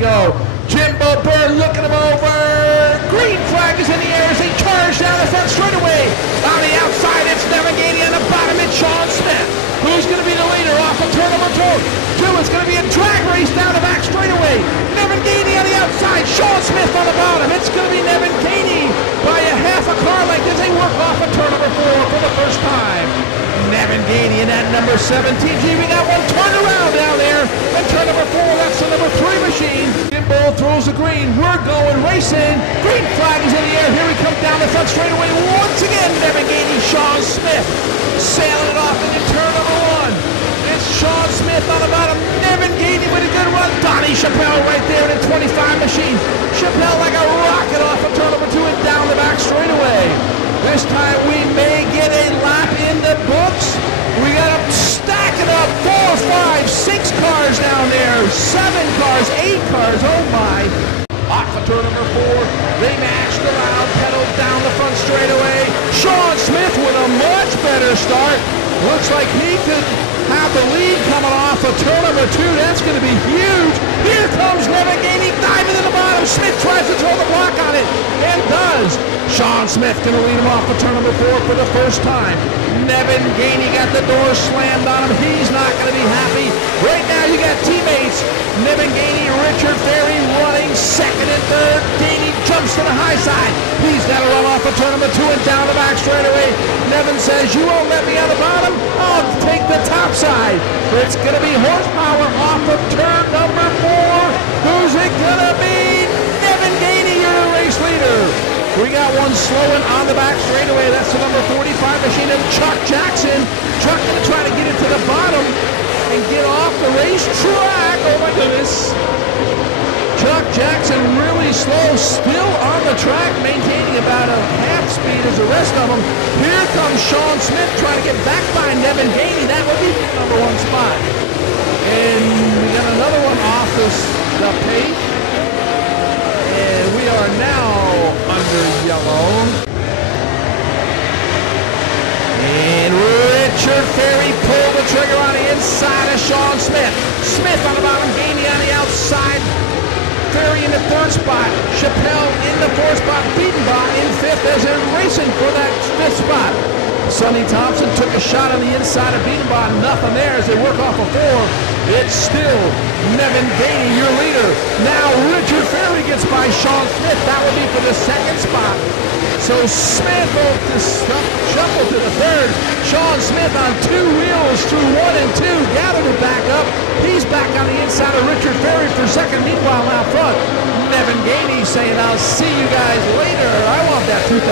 go. Jimbo Bird looking him over. Green flag is in the air as they charge down the front straightaway. On the outside, it's Navigati. On the bottom, it's Sean Smith. Who's going to be the leader off of turn number 2? It's going to be a drag race down the back straightaway. Navigati on the outside. Sean Smith on the bottom. It's going to be Navigati by a half a car length as they work off of turn number 4 for the first time. Navigati in that number 17G. We got one turned around down there. And turn number 4, that's the number 3 machine. Jimbo throws the green. We're going racing. Green flag is in the air. Here we come down the front straightaway. Once again, Navigati, Sean Smith sailing it off into turn number 1. It's Sean Smith on the bottom. Navigati with a good run. Donnie Chappelle right there in a 25 machine. Chappelle like a rocket off of turn number 2 and down the back straightaway. This time we may get a lap in the books. We got them stacking up 4, 5, 6 cars down there. 7 cars, 8 cars, oh my. Off of turn number 4, they mashed around, pedaled down the front straightaway. Sean Smith with a much better start. Looks like he could have the lead coming off of turn number 2. That's going to be huge. Here comes Navigati diving in the bottom. Smith tries to throw the block on it and does. Sean Smith going to lead him off of turn number 4 for the first time. Navigati got the door slammed on him. He's not going to be happy. Right now you got teammates. Navigati, Richard Ferry running second and third. Ganey jumps to the high side. He's got to run off of turn number 2 and down the back straightaway. Nevin says, you won't let me on the bottom? I'll take the top side. It's going to be horsepower off of turn number 4. Who's it going to be? Navigati, you're the race leader. We got one slowing on the back straightaway. That's the number 45 machine of Chuck Jackson. Chuck going to try to get it to the bottom and get off the racetrack. Oh my goodness. Chuck Jackson really slow, still on the track, maintaining about a half speed as the rest of them. Here comes Sean Smith trying to get back by Navigati. That would be the number 1 spot. And we got another one off the pace. And we are now under yellow. And Richard Ferry pulled the trigger on the inside of Sean Smith. Smith on the bottom, Ganey on the outside. Ferry in the 3rd spot. Chappelle in the 4th spot. Biedenbach in 5th as they're racing for that 5th spot. Sonny Thompson took a shot on the inside of Biedenbach. Nothing there as they work off of 4. It's still Navigati, your leader. Now Richard Ferry gets by Sean Smith. That would be for the 2nd spot. So Smith will shuffle to the 3rd. Sean Smith on 2 wheels through 1 and 2. Gathered it back up. He's back on the inside of Richard Ferry for 2nd. Meanwhile, out front, Navigati saying, I'll see you guys later. I want that $2,000.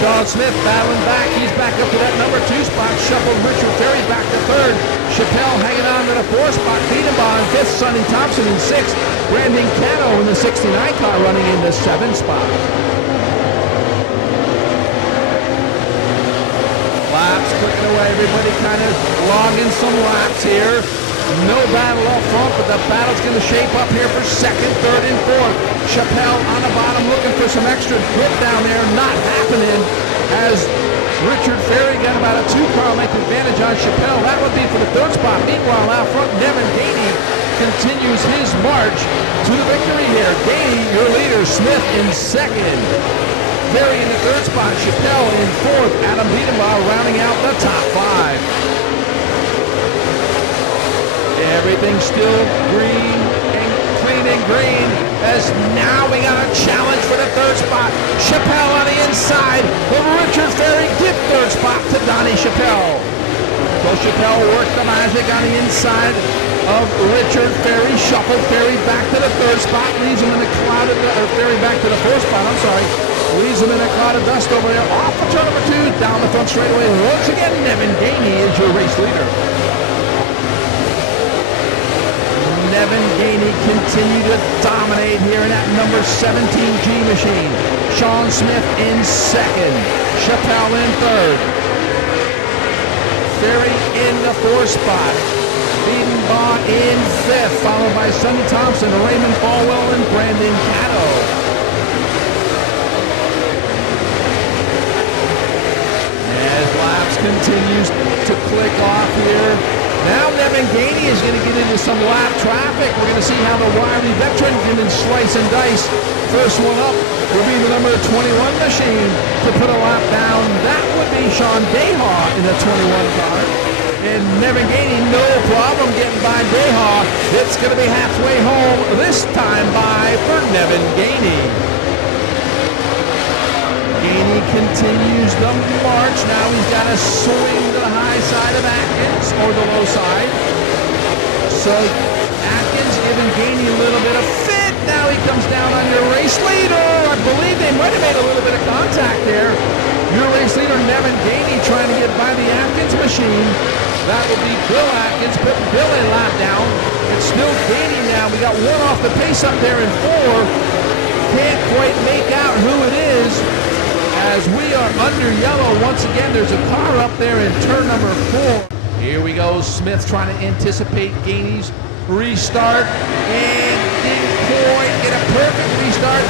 Sean Smith battling back. He's back up to that number 2 spot. Shuffled Richard Ferry back to 3rd. Chappelle hanging on to the 4th spot. Biedenbach in 5th. Sonny Thompson in 6th. Brandon Cano in the 69 car running in the 7th spot. Laps clicking away. Everybody kind of logging some laps here. No battle up front, but the battle's going to shape up here for 2nd, 3rd, and 4th. Chappelle on the bottom looking for some extra grip down there. Not happening as Richard Ferry got about a 2-car length advantage on Chappelle. That would be for the 3rd spot. Meanwhile, out front, Navigati continues his march to the victory here. Ganey, your leader. Smith in 2nd. Ferry in the 3rd spot. Chappelle in 4th. Adam Biedenbach rounding out the top 5. Everything's still green and clean and green as now we got a challenge for the 3rd spot. Chappelle on the inside of Richard Ferry. Give 3rd spot to Donnie Chappelle. So Chappelle worked the magic on the inside of Richard Ferry. Shuffled Ferry back to the 3rd spot. Leaves him in a cloud of Ferry back to the 4th spot. I'm sorry. Leaves him in a cloud of dust over there. Off of turn number 2. Down the front straightaway. Once again, Navigati is your race leader. Navigati continue to dominate here in that number 17G machine. Sean Smith in 2nd. Chappelle in 3rd. Ferry in the 4th spot. Biedenbach in 5th, followed by Sonny Thompson, Raymond Falwell, and Brandon Cano. As laps continues to click off here, Now Nevin Gainey is going to get into some lap traffic. We're going to see how the wily veteran can slice and dice. First one up will be the number 21 machine to put a lap down. That would be Sean Deha in the 21 car. And Nevin Gainey, no problem getting by Deha. It's going to be halfway home, this time by for Nevin Gainey. Gainey continues the march. Now he's got to swing to the high side of Atkins, or the low side. So Atkins giving Gainey a little bit of fit. Now he comes down on your race leader. I believe they might have made a little bit of contact there. Your race leader, Nevin Gainey, trying to get by the Atkins machine. That will be Bill Atkins, putting Bill a lap down. It's still Gainey now. We got one off the pace up there in 4. Can't quite make out who it is, as we are under yellow. Once again, there's a car up there in turn number 4. Here we go. Smith trying to anticipate Gainey's restart, and didn't quite get a perfect restart.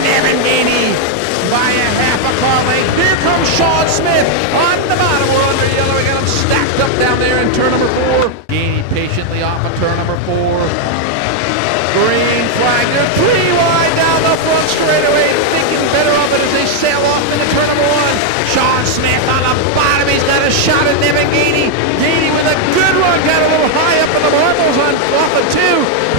Nevin Gainey by a half a car length. Here comes Sean Smith on the bottom. We're under yellow. We got him stacked up down there in turn number 4. Gainey patiently off of turn number 4. Green flag. They're 3 wide down the front straightaway. Thinking better of it as they sail off into turn number 1. Sean Smith on the bottom. He's got a shot at Nevin Gainey. Gainey with a good run. Got a little high up in the marbles on off of 2.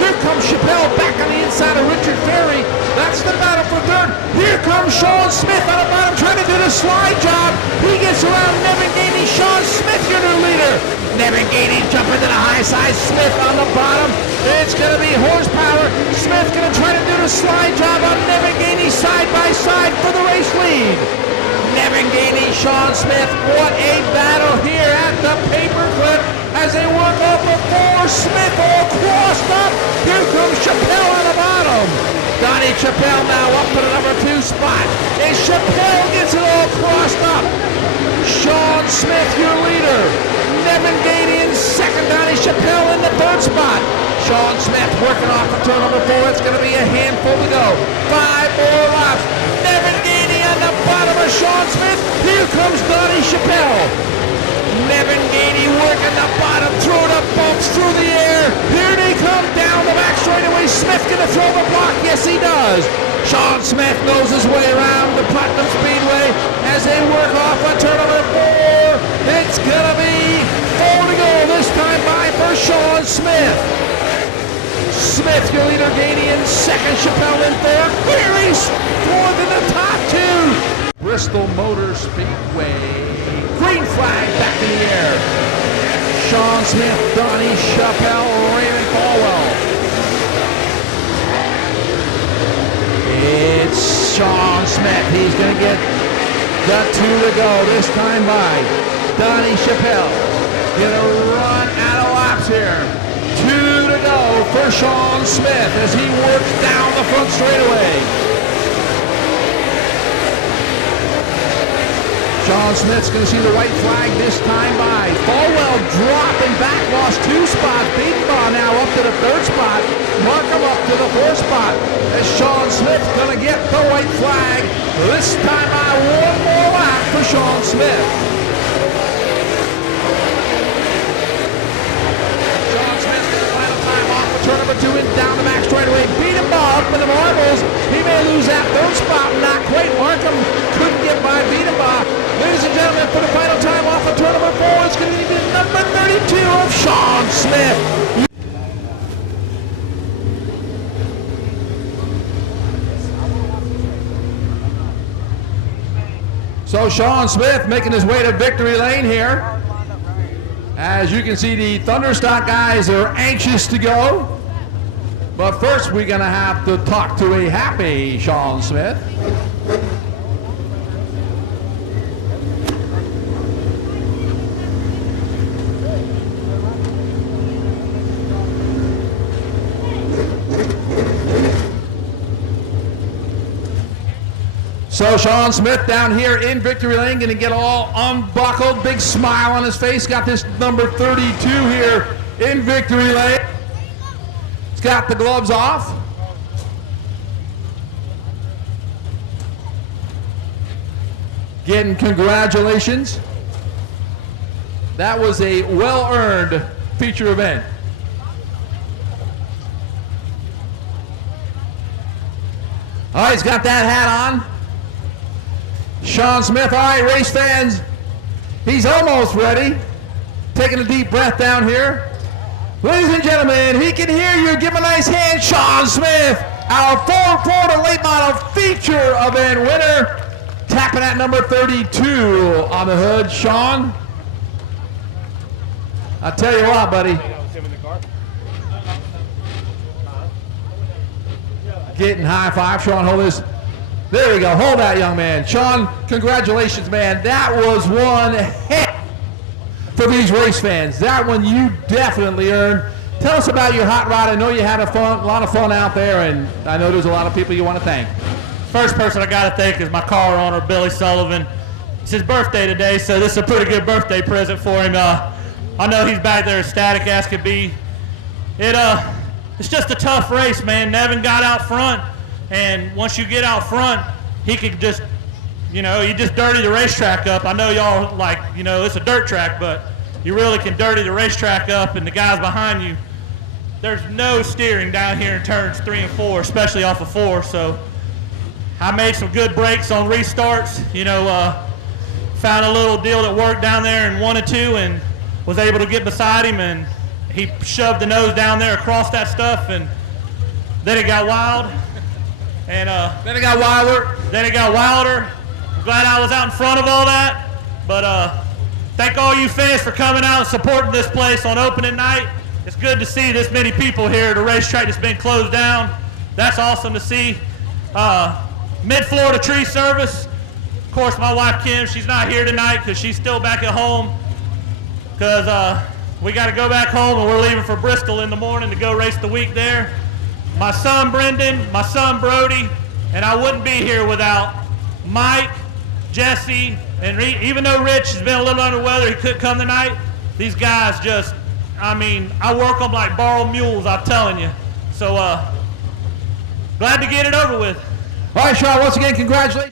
Here comes Chappelle back on the inside of Richard Ferry. That's the battle for third. Here comes Sean Smith on the bottom trying to do the slide job. He gets around Nevin Gainey. Sean Smith, your new leader. Nevin Gainey jumping to the high side. Smith on the bottom. It's going to be horsepower. Smith going to try to do the slide job on Nevin Gainey side by side for the race lead. Nevin Gainey, Sean Smith, what a battle here at the paperclip as they work off of 4. Smith all crossed up. Here comes Chappelle on the bottom. Donnie Chappelle now up to the number 2 spot. And Chappelle gets it all crossed up. Sean Smith, your leader. Nevin Gainey in second. Donnie Chappelle in the 3rd spot. Sean Smith working off of turn number 4. It's going to be a handful to go. 5 more laps. Nevin Gainey on the bottom of Sean Smith. Here comes Donnie Chappelle. Nevin Gainey working the bottom, through the bumps, through the air. Here they come down the back straightaway. Smith going to throw the block. Yes, he does. Sean Smith knows his way around the Putnam Speedway as they work off on turn number 4. It's going to be 4 to go this time by for Sean Smith. Smith, your leader, Gainey in second. Chappelle in 3rd. Weary's 4th in the top 2. Bristol Motor Speedway. Green flag back in the air. Sean Smith, Donnie Chappelle, Raymond Falwell. It's Sean Smith. He's going to get the 2 to go this time by Donnie Chappelle. Going to run out of laps here. 2 to go for Sean Smith as he works down the front straightaway. Sean Smith's going to see the white flag this time by. Falwell dropping back, lost 2 spots. Beatenbaugh now up to the 3rd spot. Markham up to the 4th spot. As Sean Smith going to get the white flag. This time by 1 more lap for Sean Smith. Sean Smith gets the final time off for turn number 2 and down the back straightaway. Beatenbaugh up in the marbles. He may lose that 3rd spot. Not quite. Markham couldn't get by Beatenbaugh. Ladies and gentlemen, for the final time off of turn number 4, it's going to be number 32 of Sean Smith. So Sean Smith making his way to victory lane here. As you can see, the Thunderstock guys are anxious to go. But first, we're going to have to talk to a happy Sean Smith. So Sean Smith down here in victory lane, going to get all unbuckled, big smile on his face. Got this number 32 here in victory lane. He's got the gloves off. Getting congratulations. That was a well-earned feature event. All right, he's got that hat on. Sean Smith. All right, race fans, he's almost ready. Taking a deep breath down here. Ladies and gentlemen, he can hear you. Give him a nice hand. Sean Smith, our Ford Florida late model feature event winner. Tapping at number 32 on the hood. Sean, I'll tell you what, buddy. Getting high five. Sean, hold this. There we go. Hold that, young man. Sean, congratulations, man. That was one heck for these race fans. That one you definitely earned. Tell us about your hot rod. I know you had a lot of fun out there, and I know there's a lot of people you want to thank. First person I got to thank is my car owner, Billy Sullivan. It's his birthday today, so this is a pretty good birthday present for him. I know he's back there ecstatic as could be. It's just a tough race, man. Nevin got out front, and once you get out front, he could just, you just dirty the racetrack up. I know y'all like, it's a dirt track, but you really can dirty the racetrack up, and the guys behind you, there's no steering down here in turns 3 and 4, especially off of 4. So I made some good breaks on restarts. Found a little deal that worked down there in 1 and 2, and was able to get beside him, and he shoved the nose down there across that stuff, and then it got wild. And then it got wilder. I'm glad I was out in front of all that. But thank all you fans for coming out and supporting this place on opening night. It's good to see this many people here at a racetrack that's been closed down. That's awesome to see. Mid-Florida Tree Service. Of course, my wife Kim, she's not here tonight because she's still back at home. Because we got to go back home, and we're leaving for Bristol in the morning to go race the week there. My son Brendan, my son Brody, and I wouldn't be here without Mike, Jesse, and even though Rich has been a little under the weather, he couldn't come tonight. These guys just, I work them like borrowed mules, I'm telling you. So glad to get it over with. All right, Sean, once again, congratulations.